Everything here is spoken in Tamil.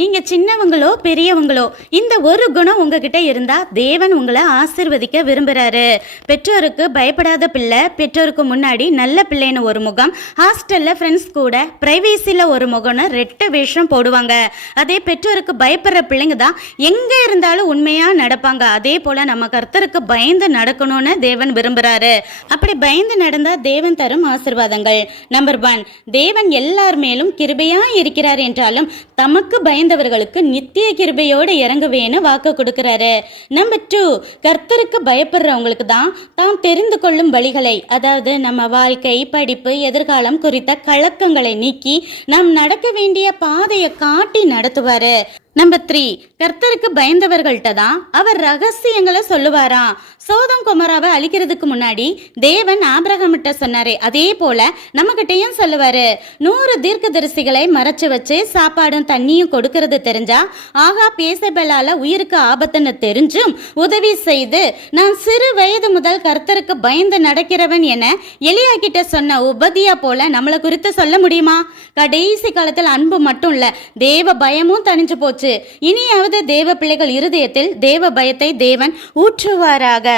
நீங்க சின்னவங்களோ பெரியவங்களோ இந்த ஒரு குணம் உங்ககிட்ட இருந்தா தேவன் உங்களை ஆசிர்வதிக்க விரும்புறாரு. பெற்றோருக்கு பயப்படாத பிள்ளை, பெற்றோருக்கு முன்னாடி நல்ல பிள்ளைன்னு ஒரு முகம், ஹாஸ்டல்ல ஃப்ரெண்ட்ஸ் கூட பிரைவேசில ஒரு முகம்னு ரெட்ட வேஷம் போடுவாங்க. அதே பெற்றோருக்கு பயப்படுற பிள்ளைங்க தான் எங்க இருந்தாலும் உண்மையா நடப்பாங்க. அதே போல நம்ம கர்த்தருக்கு பயந்து நடக்கணும்னு தேவன் விரும்புறாரு. அப்படி பயந்து நடந்தா தேவன் தரும் ஆசீர்வாதங்கள். நம்பர் 1, தேவன் எல்லார் மேலும் கிருபையா இருக்கிறார் என்றாலும் தமக்கு பயந்தவர்களுக்கு நித்திய கிருபையோடு இறங்குவேன்னு வாக்கு கொடுக்கிறாரு. நம்பர் 2, கர்த்தருக்கு பயப்படுறவங்களுக்கு தான் தாம் தெரிந்து கொள்ளும் வழிகளை, அதாவது நம்ம வாழ்க்கை, படிப்பு, எதிர்காலம் குறித்த கலக்கங்களை நீக்கி நாம் நடக்க வேண்டிய பாதையை காட்டி நடத்துவாரு. நம்பர் 3, கர்த்தருக்கு பயந்தவர்கள்ட்ட தான் அவர் ரகசியங்களை சொல்லுவாராம். சோதம் கொமராவை அழிக்கிறதுக்கு முன்னாடி தேவன் ஆபிரகாமிட்ட சொன்னாரே, அதே போல நம்மகிட்டையும் சொல்லுவாரு. 100 தீர்க்கதரிசிகளை மறைச்சு வச்சு சாப்பாடும் தண்ணியும் கொடுக்கறது தெரிஞ்சா ஆகா பேசபெல்லால உயிருக்கு ஆபத்துன்னு தெரிஞ்சும் உதவி செய்து நான் சிறு வயது முதல் கர்த்தருக்கு பயந்து நடக்கிறவன் என எலியா கிட்ட சொன்ன உபதியா போல நம்மளை குறித்து சொல்ல முடியுமா? கடைசி காலத்தில் அன்பு மட்டும் இல்ல, தேவ பயமும் தனிஞ்சு போச்சு. இனியாவது தேவ பிள்ளைகள் இருதயத்தில் தேவ பயத்தை தேவன் ஊற்றுவாராக.